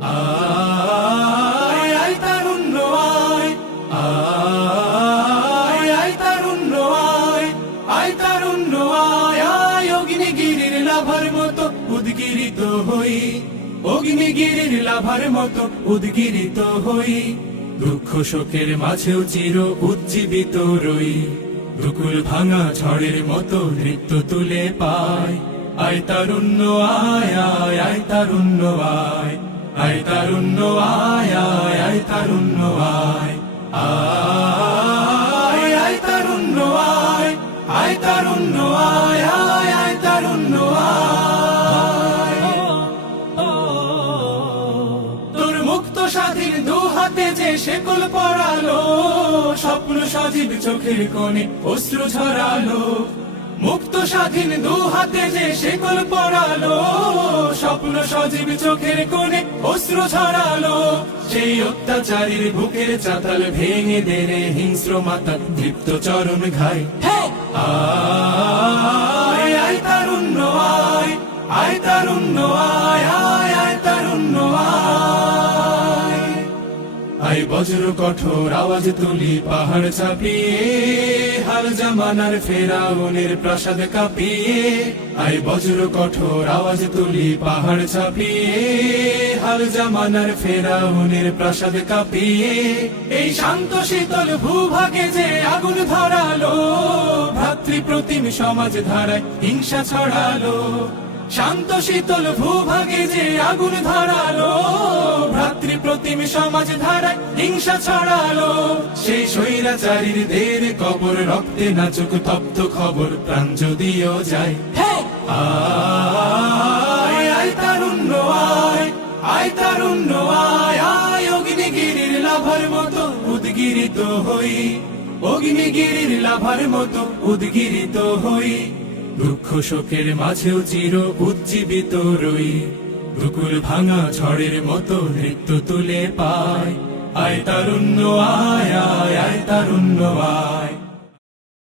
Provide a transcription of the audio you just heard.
আয় আয় তারুণ্য আয়, আয় আয় তারুণ্য আয়, আয় তারুণ্য আয়, আয় অগ্নিগিরির লাভার মতো উদ্গিরিত হই, অগ্নিগিরির লাভার মতো উদ্গিরিত হই। দুঃখ শোকের মাঝেও চির উজ্জীবিত রই, দুকুল ভাঙা ঝড়ের মতো নৃত্য তুলে পায়। আয় তারুণ্য আয়, আয় আয় তারুণ্য আয়, আয় তারুণ্য আয়, আয় আয় তারুণ্য আয়, আয় আয় তারুণ্য আয়, আয় তারুণ্য আয়, আয় আয় তারুণ্য আয়। তোর মুক্ত স্বাধীন দু হাতে যে শেকল পরালো, স্বপ্ন সজীব চোখের কোণে অশ্রু ঝরালো। মুক্ত স্বাধীন দু হাতে যে শেকল পরালো, স্বপ্ন সজীব চোখের কোণে অশ্রু ঝরালো। সেই অত্যাচারীর বুকের চাতাল ভেঙে দেনে হিংস্র মাতা তৃপ্ত চরণ ঘাই। আয় আয় তারুণ্য আয়, আয় তারুণ্য আয়, আয় আয় তারুণ্য আয়। আয় বজ্র কঠোর আওয়াজ তুলি পাহাড় চাপিয়ে, হাল জামানার ফেরাউনের প্রাসাদ কাঁপিয়ে। আয় বজ্র কঠোর আওয়াজ তুলি পাহাড় চাপিয়ে, হাল জামানার ফেরাউনের প্রাসাদ কাঁপিয়ে। এই শান্ত শীতল ভূভাগে যে আগুন ধরালো, ভ্রাতৃপ্রতিম সমাজ ধারায় হিংসা ছড়ালো। শান্ত শীতল ভূভাগে যে আগুন ধরালো, ভ্রাতৃপ্রতিম সমাজ ধারায় হিংসা ছড়ালো। সেই স্বৈরাচারীর দের কবর রক্তে নাচুক তপ্ত খবর, প্রাণ যদিও যায়। আয় আয় তারুণ্য আয়, আয় তারুণ্য আয়, আয় অগ্নিগিরির লাভার মতো উদ্গিরিত হই, অগ্নিগিরির লাভার মতো উদ্গিরিত হই। দুঃখ শোকের মাঝেও চির উজ্জীবিত রই, দুকুল ভাঙা ঝড়ের মতো নৃত্য তুলে পায়। আয় তারুণ্য আয়, আয় আয় তারুণ্য আয়।